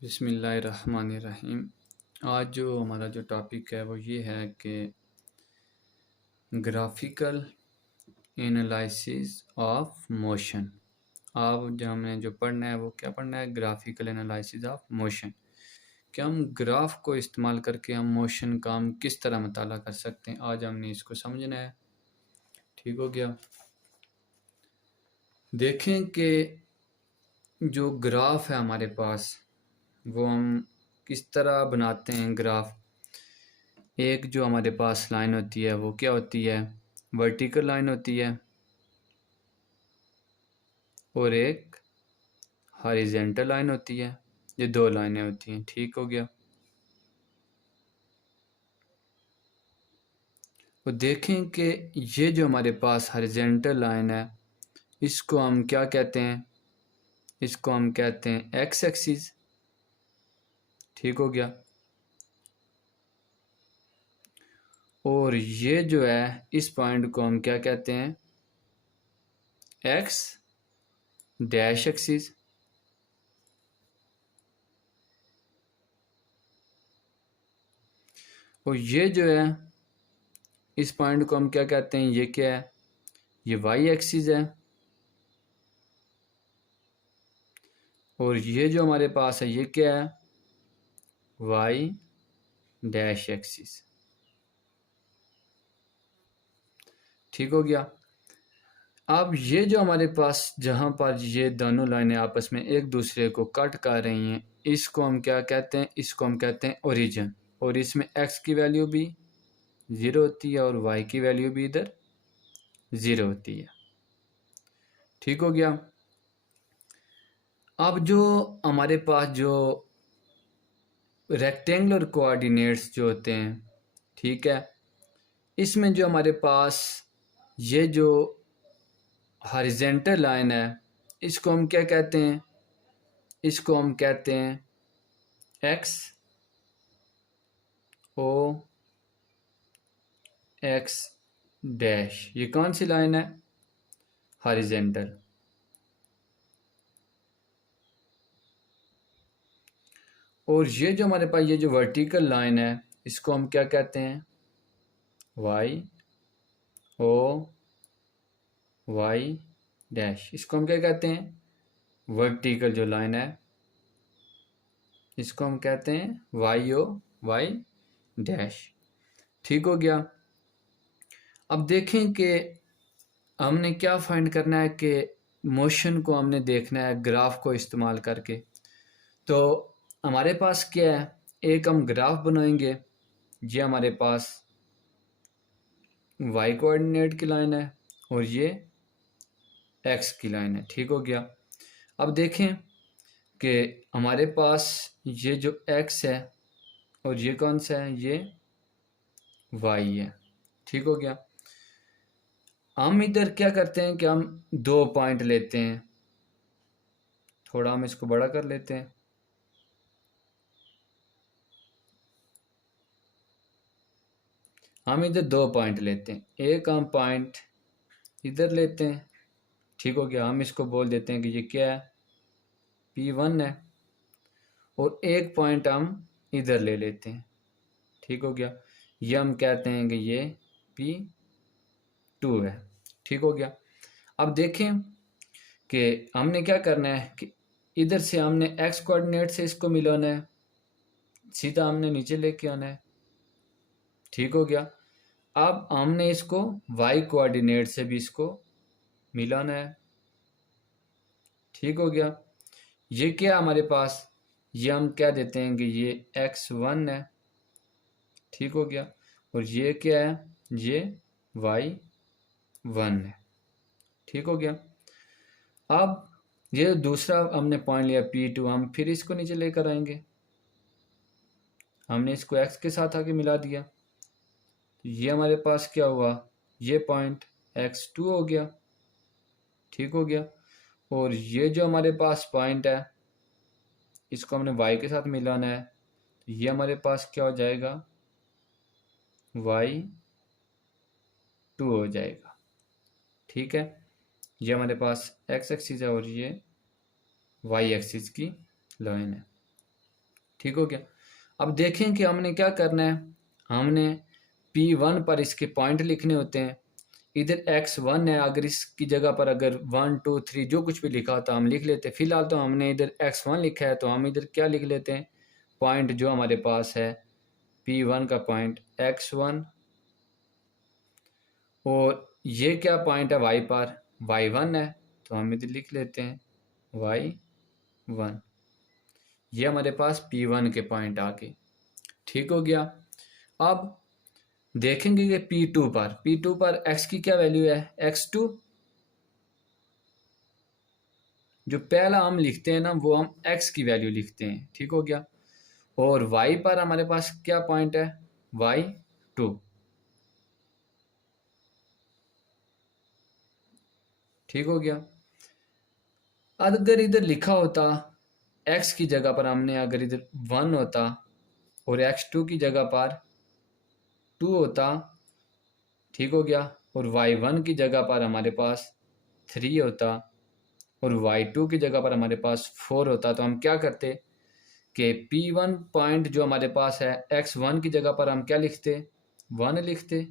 बिस्मिल्लाहिर्रहमानिर्रहीम। आज जो हमारा जो टॉपिक है वो ये है कि ग्राफिकल एनालिसिस ऑफ मोशन। आप जो हमें जो पढ़ना है वो क्या पढ़ना है? ग्राफिकल एनालिसिस ऑफ मोशन, कि हम ग्राफ को इस्तेमाल करके हम मोशन का हम किस तरह मुताला कर सकते हैं। आज हमने इसको समझना है। ठीक हो गया। देखें कि जो ग्राफ है हमारे पास वो हम किस तरह बनाते हैं। ग्राफ, एक जो हमारे पास लाइन होती है वो क्या होती है? वर्टिकल लाइन होती है, और एक हॉरिजेंटल लाइन होती है। ये दो लाइनें होती हैं। ठीक हो गया। तो देखें कि ये जो हमारे पास हॉरिजेंटल लाइन है इसको हम क्या कहते हैं? इसको हम कहते हैं एक्स एक्सिस। ठीक हो गया। और ये जो है इस पॉइंट को हम क्या कहते हैं? X dash axis. और ये जो है इस पॉइंट को हम क्या कहते हैं? ये क्या है? ये वाई एक्सिस है। और ये जो हमारे पास है ये क्या है? Y dash axis. ठीक हो गया। अब ये जो हमारे पास जहाँ पर ये दोनों लाइनें आपस में एक दूसरे को कट कर रही हैं इसको हम क्या कहते हैं? इसको हम कहते हैं ओरिजिन। और इसमें एक्स की वैल्यू भी ज़ीरो होती है और वाई की वैल्यू भी इधर ज़ीरो होती है। ठीक हो गया। अब जो हमारे पास जो रेक्टेंगुलर कोऑर्डिनेट्स जो होते हैं, ठीक है, इसमें जो हमारे पास ये जो हॉरिजेंटल लाइन है इसको हम क्या कहते हैं? इसको हम कहते हैं एक्स ओ एक्स डैश। ये कौन सी लाइन है? हॉरिजेंटल। और ये जो हमारे पास ये जो वर्टिकल लाइन है इसको हम क्या कहते हैं? Y O Y dash. इसको हम क्या कहते हैं? वर्टिकल जो लाइन है इसको हम कहते हैं वाई ओ वाई डैश। ठीक हो गया। अब देखें कि हमने क्या फाइंड करना है कि मोशन को हमने देखना है ग्राफ को इस्तेमाल करके। तो हमारे पास क्या है? एक हम ग्राफ बनाएंगे। ये हमारे पास वाई कोऑर्डिनेट की लाइन है और ये एक्स की लाइन है। ठीक हो गया। अब देखें कि हमारे पास ये जो एक्स है और ये कौन सा है? ये वाई है। ठीक हो गया। हम इधर क्या करते हैं कि हम दो पॉइंट लेते हैं। थोड़ा हम इसको बड़ा कर लेते हैं। हम इधर दो पॉइंट लेते हैं। एक हम पॉइंट इधर लेते हैं। ठीक हो गया। हम इसको बोल देते हैं कि ये क्या है? P1 है। और एक पॉइंट हम इधर ले लेते हैं। ठीक हो गया। ये हम कहते हैं कि ये P2 है। ठीक हो गया। अब देखें कि हमने क्या करना है कि इधर से हमने एक्स कोऑर्डिनेट से इसको मिलाना है, सीधा हमने नीचे लेके आना है। ठीक हो गया। अब हमने इसको वाई कोऑर्डिनेट से भी इसको मिलाना है। ठीक हो गया। ये क्या हमारे पास? ये हम क्या देते हैं कि ये x1 है। ठीक हो गया। और ये क्या है? ये y1 है। ठीक हो गया। अब ये दूसरा हमने पॉइंट लिया P2, हम फिर इसको नीचे लेकर आएंगे। हमने इसको x के साथ आके मिला दिया। ये हमारे पास क्या हुआ? ये पॉइंट x2 हो गया। ठीक हो गया। और ये जो हमारे पास पॉइंट है इसको हमने y के साथ मिलाना है। तो ये हमारे पास क्या हो जाएगा? y2 हो जाएगा। ठीक है। ये हमारे पास x एक्सिस है और ये y एक्सिस की लाइन है। ठीक हो गया। अब देखें कि हमने क्या करना है, हमने P1 पर इसके पॉइंट लिखने होते हैं। इधर x1 है, अगर इसकी जगह पर अगर 1 2 3 जो कुछ भी लिखा होता हम लिख लेते। फिलहाल तो हमने इधर x1 लिखा है तो हम इधर क्या लिख लेते हैं, पॉइंट जो हमारे पास है P1 का पॉइंट x1, और ये क्या पॉइंट है y पर, y1 है, तो हम इधर लिख लेते हैं y1। ये हमारे पास P1 के पॉइंट आ गए। ठीक हो गया। अब देखेंगे कि P2 पर x की क्या वैल्यू है, x2। जो पहला हम लिखते हैं ना वो हम x की वैल्यू लिखते हैं। ठीक हो गया। और y पर हमारे पास क्या पॉइंट है, y2। ठीक हो गया। अगर इधर लिखा होता x की जगह पर हमने अगर इधर 1 होता और x2 की जगह पर 2 होता, ठीक हो गया, और y1 की जगह पर हमारे पास 3 होता और y2 की जगह पर हमारे पास 4 होता, तो हम क्या करते कि P1 पॉइंट जो हमारे पास है x1 की जगह पर हम क्या लिखते, 1 लिखते,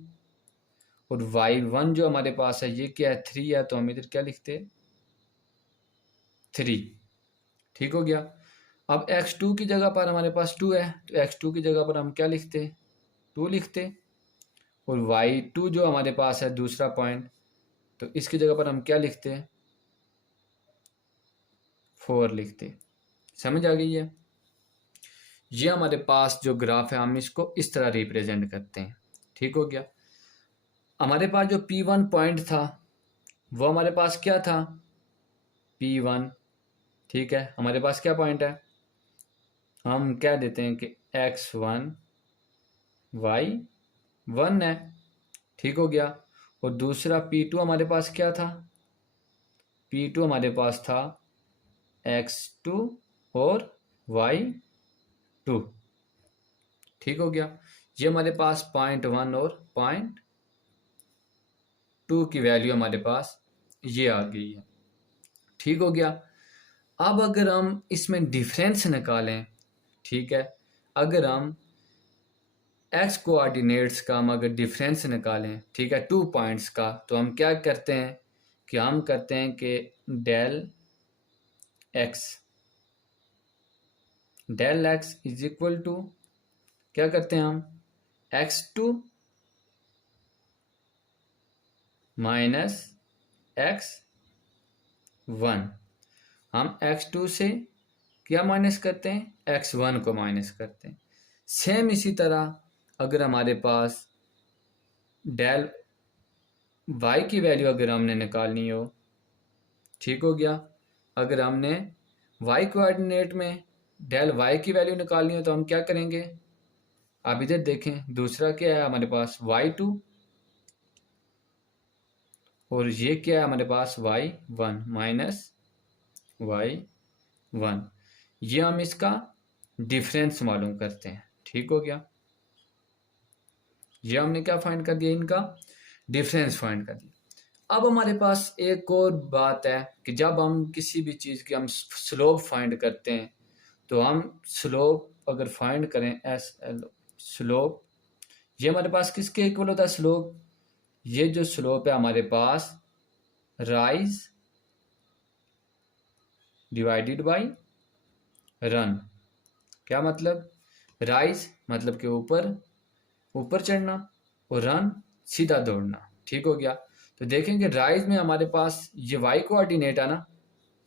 और y1 जो हमारे पास है ये क्या है, 3 है, तो हम इधर क्या लिखते, 3। ठीक हो गया। अब x2 की जगह पर हमारे पास 2 है तो x2 की जगह पर हम क्या लिखते, 2 लिखते, और y2 जो हमारे पास है दूसरा पॉइंट, तो इसकी जगह पर हम क्या लिखते, 4 लिखते। समझ आ गई है। ये हमारे पास जो ग्राफ है हम इसको इस तरह रिप्रेजेंट करते हैं। ठीक हो गया। हमारे पास जो P1 पॉइंट था वो हमारे पास क्या था, P1। ठीक है, हमारे पास क्या पॉइंट है, हम क्या देते हैं कि x1 y1 है। ठीक हो गया। और दूसरा P2 हमारे पास क्या था, P2 हमारे पास था x2 और y2। ठीक हो गया। ये हमारे पास .1 और .2 की वैल्यू हमारे पास ये आ गई है। ठीक हो गया। अब अगर हम इसमें डिफरेंस निकालें, ठीक है, अगर हम एक्स कोऑर्डिनेट्स का हम अगर डिफरेंस निकालें, ठीक है, 2 पॉइंट्स का, तो हम क्या करते हैं कि हम करते हैं कि del X is equal to क्या करते हैं हम, x2 माइनस x1। हम x2 से क्या माइनस करते हैं, x1 को माइनस करते हैं। सेम इसी तरह अगर हमारे पास डेल y की वैल्यू अगर हमने निकालनी हो, ठीक हो गया, अगर हमने y कोऑर्डिनेट में डेल y की वैल्यू निकालनी हो तो हम क्या करेंगे, आप इधर देखें दूसरा क्या है हमारे पास y2, और ये क्या है हमारे पास y1 माइनस y1। ये हम इसका डिफरेंस मालूम करते हैं। ठीक हो गया। ये हमने क्या फाइंड कर दिया, इनका डिफरेंस फाइंड कर दिया। अब हमारे पास एक और बात है कि जब हम किसी भी चीज़ की हम स्लोप फाइंड करते हैं तो हम स्लोप अगर फाइंड करें SL स्लोप, ये हमारे पास किसके इक्वल होता है स्लोप, ये जो स्लोप है हमारे पास राइज डिवाइडेड बाय रन। क्या मतलब, राइज मतलब कि ऊपर ऊपर चढ़ना, और रन सीधा दौड़ना। ठीक हो गया। तो देखेंगे राइज में हमारे पास ये y कोऑर्डिनेट है ना,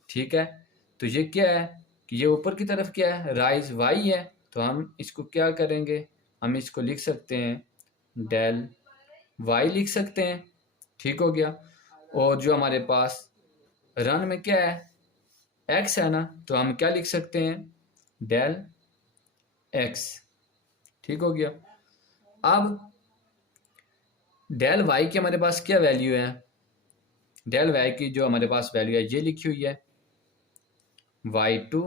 ठीक है, तो ये क्या है कि ये ऊपर की तरफ क्या है, राइज y है, तो हम इसको क्या करेंगे, हम इसको लिख सकते हैं डेल y लिख सकते हैं। ठीक हो गया। और जो हमारे पास रन में क्या है, x है ना, तो हम क्या लिख सकते हैं, डेल x। ठीक हो गया। अब डेल y की हमारे पास क्या वैल्यू है, डेल y की जो हमारे पास वैल्यू है ये लिखी हुई है y2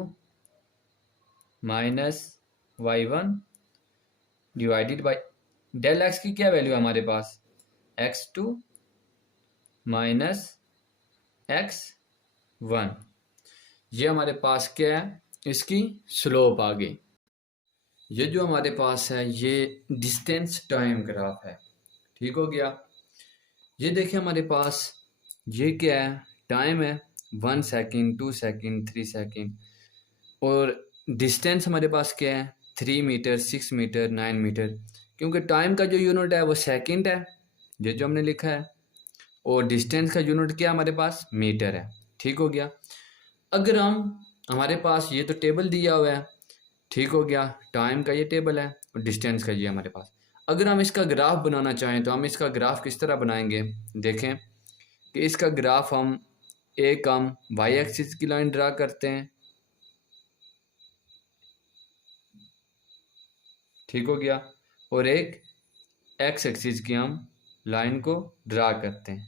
minus y1 divided by del x की क्या वैल्यू है हमारे पास, x2 माइनस x1। ये हमारे पास क्या है, इसकी स्लोप आ गई। ये जो हमारे पास है ये डिस्टेंस टाइम ग्राफ है, ठीक हो गया। ये देखिए हमारे पास ये क्या है, टाइम है 1 सेकेंड, 2 सेकेंड, 3 सेकेंड, और डिस्टेंस हमारे पास क्या है 3 मीटर, 6 मीटर, 9 मीटर, क्योंकि टाइम का जो यूनिट है वो सेकेंड है, ये जो हमने लिखा है, और डिस्टेंस का यूनिट क्या हमारे पास मीटर है, ठीक हो गया। अगर हम हमारे पास ये तो टेबल दिया हुआ है, ठीक हो गया, टाइम का ये टेबल है और डिस्टेंस का ये हमारे पास। अगर हम इसका ग्राफ बनाना चाहें तो हम इसका ग्राफ किस तरह बनाएंगे, देखें कि इसका ग्राफ हम वाई एक्सिस की लाइन ड्रा करते हैं, ठीक हो गया, और एक एक्स एक्सिस की हम लाइन को ड्रा करते हैं,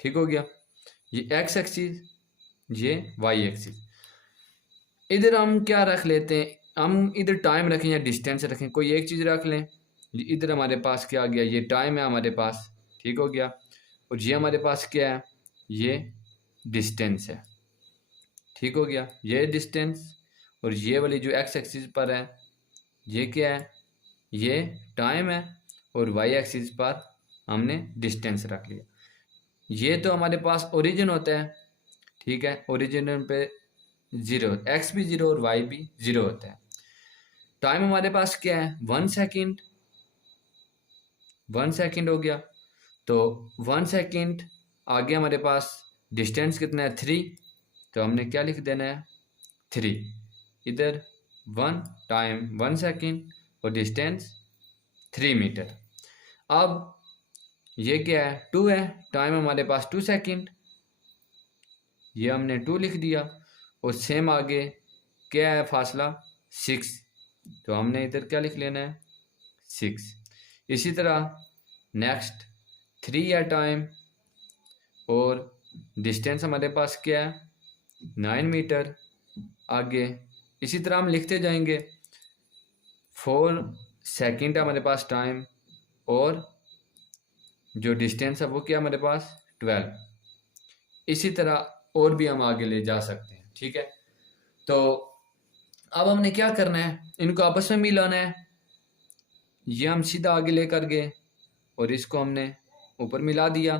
ठीक हो गया। ये एक्स एक्सिस, ये वाई एक्सिस। इधर हम क्या रख लेते हैं, हम इधर टाइम रखें या डिस्टेंस रखें, कोई एक चीज़ रख लें। इधर हमारे पास क्या आ गया, ये टाइम है हमारे पास, ठीक हो गया, और ये हमारे पास क्या है, ये डिस्टेंस है, ठीक हो गया। ये डिस्टेंस और ये वाली जो एक्स एक्सिस पर है ये क्या है, ये टाइम है, और वाई एक्सिस पर हमने डिस्टेंस रख लिया। ये तो हमारे पास ओरिजिन होता है, ठीक है, ओरिजिन पे जीरो, एक्स भी जीरो और वाई भी जीरो होता है। टाइम हमारे पास क्या है 1 सेकेंड, 1 सेकेंड हो गया, तो 1 सेकेंड। आगे हमारे पास डिस्टेंस कितना है 3, तो हमने क्या लिख देना है 3, इधर 1, टाइम 1 सेकेंड और डिस्टेंस 3 मीटर। अब ये क्या है 2 है, टाइम हमारे पास 2 सेकेंड, ये हमने 2 लिख दिया, और सेम आगे क्या है फासला 6, तो हमने इधर क्या लिख लेना है 6। इसी तरह नेक्स्ट 3 है टाइम, और डिस्टेंस हमारे पास क्या है 9 मीटर। आगे इसी तरह हम लिखते जाएंगे, 4 सेकेंड है हमारे पास टाइम, और जो डिस्टेंस है वो क्या हमारे पास 12। इसी तरह और भी हम आगे ले जा सकते हैं, ठीक है। तो अब हमने क्या करना है, इनको आपस में मिलाना है। ये हम सीधा आगे लेकर गए और इसको हमने ऊपर मिला दिया।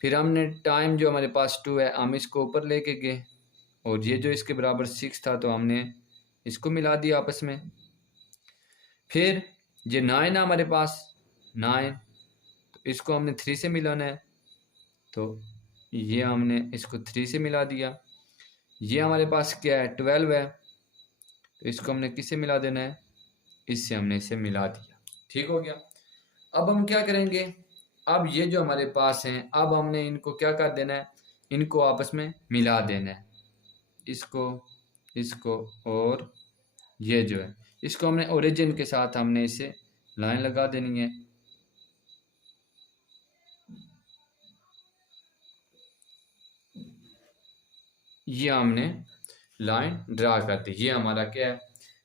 फिर हमने टाइम जो हमारे पास 2 है हम इसको ऊपर लेके गए, और ये जो इसके बराबर 6 था तो हमने इसको मिला दिया आपस में। फिर ये 9 है हमारे पास, 9, तो इसको हमने 3 से मिलाना है, तो ये हमने इसको 3 से मिला दिया। ये हमारे पास क्या है 12 है, तो इसको हमने किससे मिला देना है, इससे हमने इसे मिला दिया, ठीक हो गया। अब हम क्या करेंगे, अब ये जो हमारे पास हैं अब हमने इनको क्या कर देना है, इनको आपस में मिला देना है, इसको, इसको, और ये जो है इसको हमने ओरिजिन के साथ हमने इसे लाइन लगा देनी है। ये हमने लाइन ड्रा कर दी, ये हमारा क्या है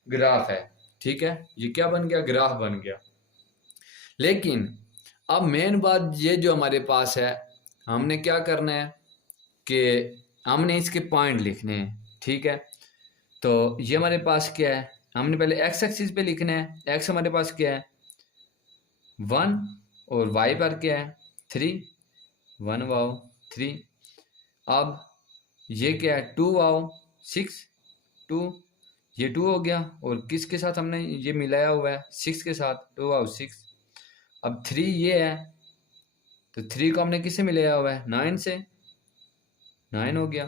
ग्राफ है, ठीक है, ये क्या बन गया ग्राफ बन गया। लेकिन अब मेन बात ये जो हमारे पास है, हमने क्या करना है कि हमने इसके पॉइंट लिखने हैं, ठीक है। तो ये हमारे पास क्या है, हमने पहले एक्स एक्सिस पे लिखना है, एक्स हमारे पास क्या है 1, और वाई पर क्या है 3, 1 वाओ 3। अब ये क्या है 2 वाओ 6, 2, ये 2 हो गया, और किसके साथ हमने ये मिलाया हुआ है 6 के साथ, 2 वाओ 6। अब 3 ये है, तो 3 को हमने किससे मिलाया हुआ है 9 से, 9 हो गया।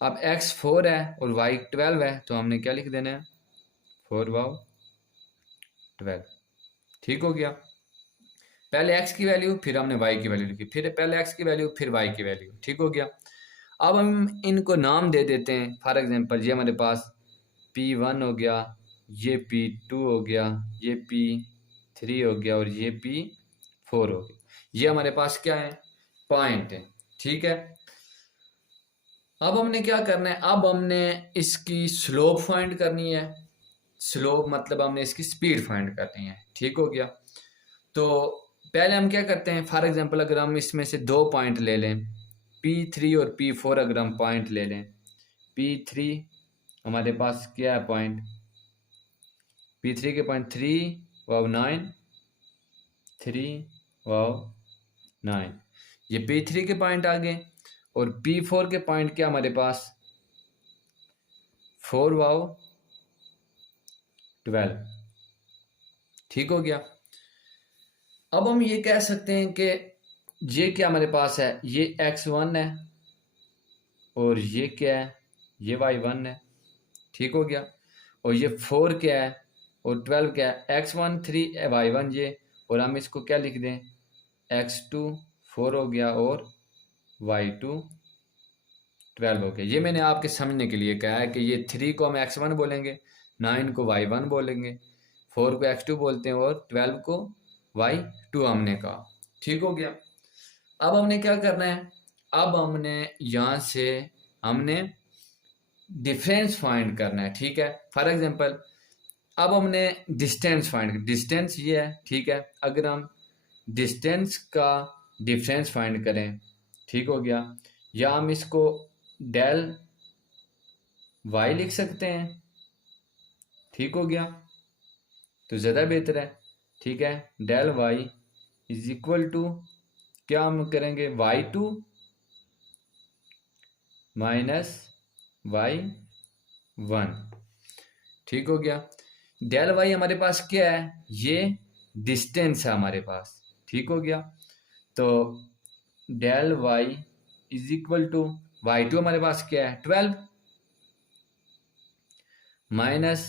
अब x 4 है और y 12 है, तो हमने क्या लिख देना है 4 वाओ 12, ठीक हो गया। पहले x की वैल्यू फिर हमने y की वैल्यू लिखी, फिर पहले x की वैल्यू फिर y की वैल्यू, ठीक हो गया। अब हम इनको नाम दे देते हैं, फॉर एग्जांपल ये हमारे पास P1 हो गया, ये P2 हो गया, ये P3 हो गया, और ये P4 हो गया। ये हमारे पास क्या है पॉइंट है, ठीक है। अब हमने क्या करना है, अब हमने इसकी स्लोप फाइंड करनी है, स्लोप मतलब हमने इसकी स्पीड फाइंड करनी है, ठीक हो गया। तो पहले हम क्या करते हैं, फॉर एग्जांपल अगर हम इसमें से 2 पॉइंट ले लें, P3 और P4 अगर हम पॉइंट ले लें, P3 हमारे पास क्या है पॉइंट, P3 के पॉइंट 3 वाव 9, 3 वाव 9, ये P3 के पॉइंट आ गए। और P4 के पॉइंट क्या हमारे पास 4 वाव 12, ठीक हो गया। अब हम ये कह सकते हैं कि ये क्या हमारे पास है, ये x1 है और ये क्या है, ये y1 है, ठीक हो गया। और ये 4 क्या है और 12 क्या है, x1 3 y1 ये, और हम इसको क्या लिख दें, x2 4 हो गया और y2 12 हो गया। ये मैंने आपके समझने के लिए कहा है कि ये 3 को हम x1 बोलेंगे, 9 को y1 बोलेंगे, 4 को x2 बोलते हैं और 12 को y2 हमने कहा, ठीक हो गया। अब हमने क्या करना है, अब हमने यहाँ से हमने डिफरेंस फाइंड करना है, ठीक है। फॉर एग्जांपल अब हमने डिस्टेंस फाइंड, डिस्टेंस ये है, ठीक है। अगर हम डिस्टेंस का डिफरेंस फाइंड करें, ठीक हो गया, या हम इसको डेल y लिख सकते हैं, ठीक हो गया, तो ज़्यादा बेहतर है, ठीक है। Del y is equal to क्या हम करेंगे, y2 माइनस y1, ठीक हो गया। डेल y हमारे पास क्या है, ये डिस्टेंस है हमारे पास, ठीक हो गया। तो del y is equal to y2 हमारे पास क्या है 12 माइनस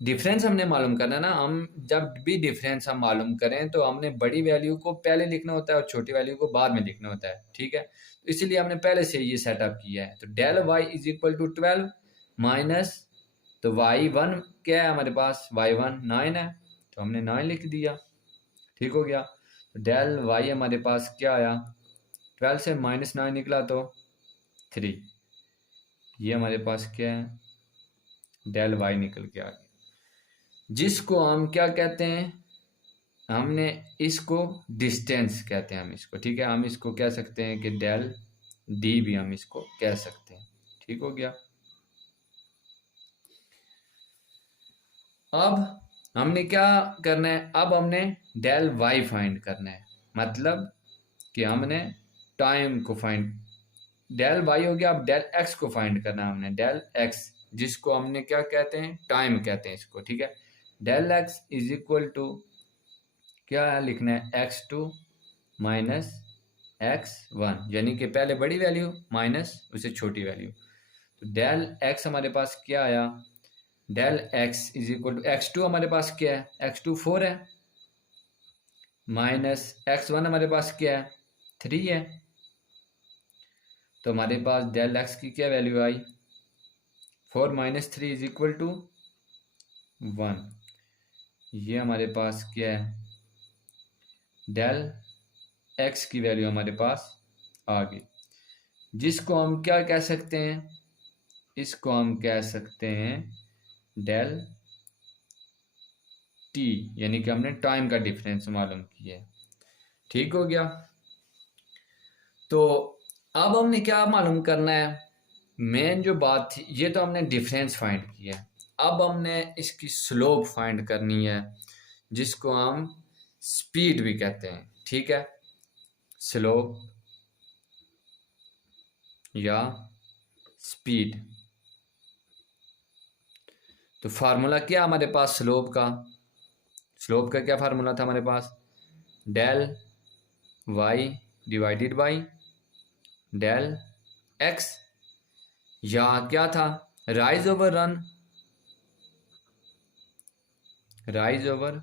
डिफरेंस हमने मालूम करना है ना। हम जब भी डिफरेंस हम मालूम करें तो हमने बड़ी वैल्यू को पहले लिखना होता है और छोटी वैल्यू को बाद में लिखना होता है, ठीक है। तो इसीलिए हमने पहले से ये सेटअप किया है। तो del y is equal to 12 minus, तो y1 क्या है हमारे पास, y1 9 है, तो हमने 9 लिख दिया, ठीक हो गया। तो डेल y हमारे पास क्या आया, 12 से माइनस 9 निकला तो 3, ये हमारे पास क्या है, डेल y निकल के आ गया, जिसको हम क्या कहते हैं, हमने इसको डिस्टेंस कहते हैं हम इसको, ठीक है। हम इसको कह सकते हैं कि डेल डी भी हम इसको कह सकते हैं, ठीक हो गया। अब हमने क्या करना है, अब हमने डेल वाई फाइंड करना है, मतलब कि हमने टाइम को फाइंड, डेल वाई हो गया, अब डेल एक्स को फाइंड करना है हमने, डेल एक्स, जिसको हमने क्या कहते हैं, टाइम कहते हैं इसको, ठीक है। Del X is equal to क्या लिखना है, x2 माइनस x1, यानी कि पहले बड़ी वैल्यू माइनस उससे छोटी वैल्यू। तो डेल x हमारे पास क्या आया, del x is equal to x2 हमारे पास क्या है, x2 4 है, माइनस x1 हमारे पास क्या है 3 है। तो हमारे पास डेल x की क्या वैल्यू आई, 4 माइनस 3 इज इक्वल टू 1, ये हमारे पास क्या है, डेल x की वैल्यू हमारे पास आ गई, जिसको हम क्या कह सकते हैं, इसको हम कह सकते हैं डेल टी, यानी कि हमने टाइम का डिफरेंस मालूम किया है, ठीक हो गया। तो अब हमने क्या मालूम करना है, मेन जो बात थी, ये तो हमने डिफरेंस फाइंड किया है, अब हमने इसकी स्लोप फाइंड करनी है, जिसको हम स्पीड भी कहते हैं, ठीक है। स्लोप या स्पीड, तो फार्मूला क्या हमारे पास स्लोप का क्या फार्मूला था हमारे पास, del y divided by del x, या क्या था, rise over run, rise over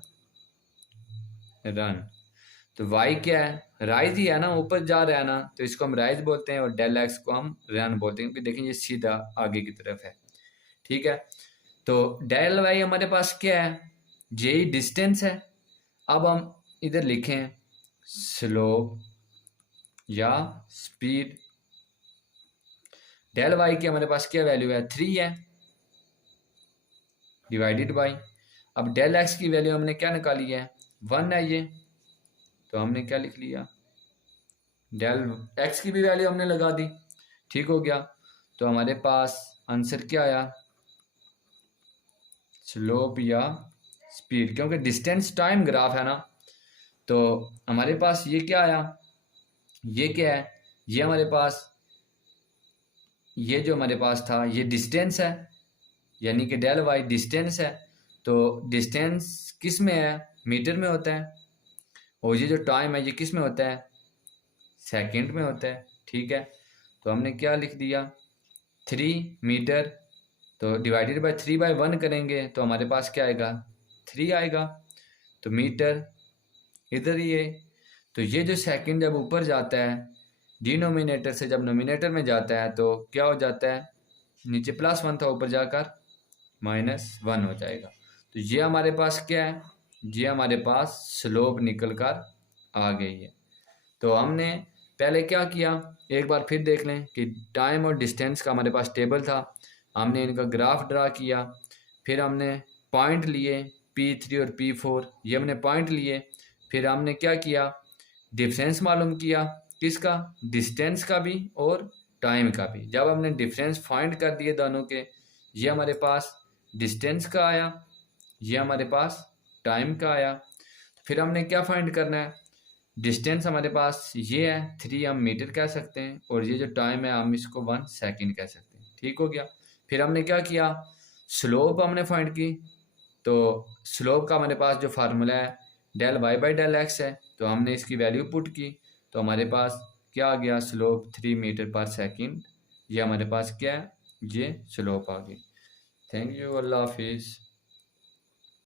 run. तो y क्या है, राइज ही है ना, ऊपर जा रहा है ना, तो इसको हम राइज बोलते हैं, और डेल x को हम रन बोलते हैं, क्योंकि देखिए ये सीधा आगे की तरफ है, ठीक है। तो डेल y हमारे पास क्या है, जे डिस्टेंस है। अब हम इधर लिखें स्लोप या स्पीड, डेल y की हमारे पास क्या वैल्यू है 3 है, डिवाइडेड बाई, अब डेल x की वैल्यू हमने क्या निकाली है 1 है ये, तो हमने क्या लिख लिया, डेल x की भी वैल्यू हमने लगा दी, ठीक हो गया। तो हमारे पास आंसर क्या आया, स्लोप या स्पीड, क्योंकि डिस्टेंस टाइम ग्राफ है ना। तो हमारे पास ये क्या आया, ये क्या है, ये हमारे पास, ये जो हमारे पास था ये डिस्टेंस है, यानी कि डेल वाई डिस्टेंस है। तो डिस्टेंस किस में है, मीटर में होता है, और ये जो टाइम है ये किस में होता है, सेकंड में होता है। ठीक है, तो हमने क्या लिख दिया, 3 मीटर, तो डिवाइडेड बाय 3/1 करेंगे तो हमारे पास क्या आएगा, 3 आएगा। तो मीटर इधर ही है, तो ये जो सेकंड जब ऊपर जाता है डिनोमिनेटर से जब नोमिनेटर में जाता है तो क्या हो जाता है, नीचे +1 था ऊपर जाकर -1 हो जाएगा। तो ये हमारे पास क्या है, ये हमारे पास स्लोप निकल कर आ गई है। तो हमने पहले क्या किया, एक बार फिर देख लें कि टाइम और डिस्टेंस का हमारे पास टेबल था, हमने इनका ग्राफ ड्रा किया, फिर हमने पॉइंट लिए P3 और P4, ये हमने पॉइंट लिए, फिर हमने क्या किया, डिफरेंस मालूम किया, किसका, डिस्टेंस का भी और टाइम का भी। जब हमने डिफरेंस फाइंड कर दिए दोनों के, ये हमारे पास डिस्टेंस का आया, ये हमारे पास टाइम का आया। फिर हमने क्या फाइंड करना है, डिस्टेंस हमारे पास ये है 3, हम मीटर कह सकते हैं, और ये जो टाइम है हम इसको 1 सेकंड कह सकते हैं। ठीक हो गया। फिर हमने क्या किया, स्लोप हमने फाइंड की, तो स्लोप का हमारे पास जो फार्मूला है del Y by del X है, तो हमने इसकी वैल्यू पुट की, तो हमारे पास क्या आ गया, स्लोप 3 मीटर पर सेकंड। ये हमारे पास क्या है, ये स्लोप आ गई। थैंक यू, अल्लाह हाफिज़।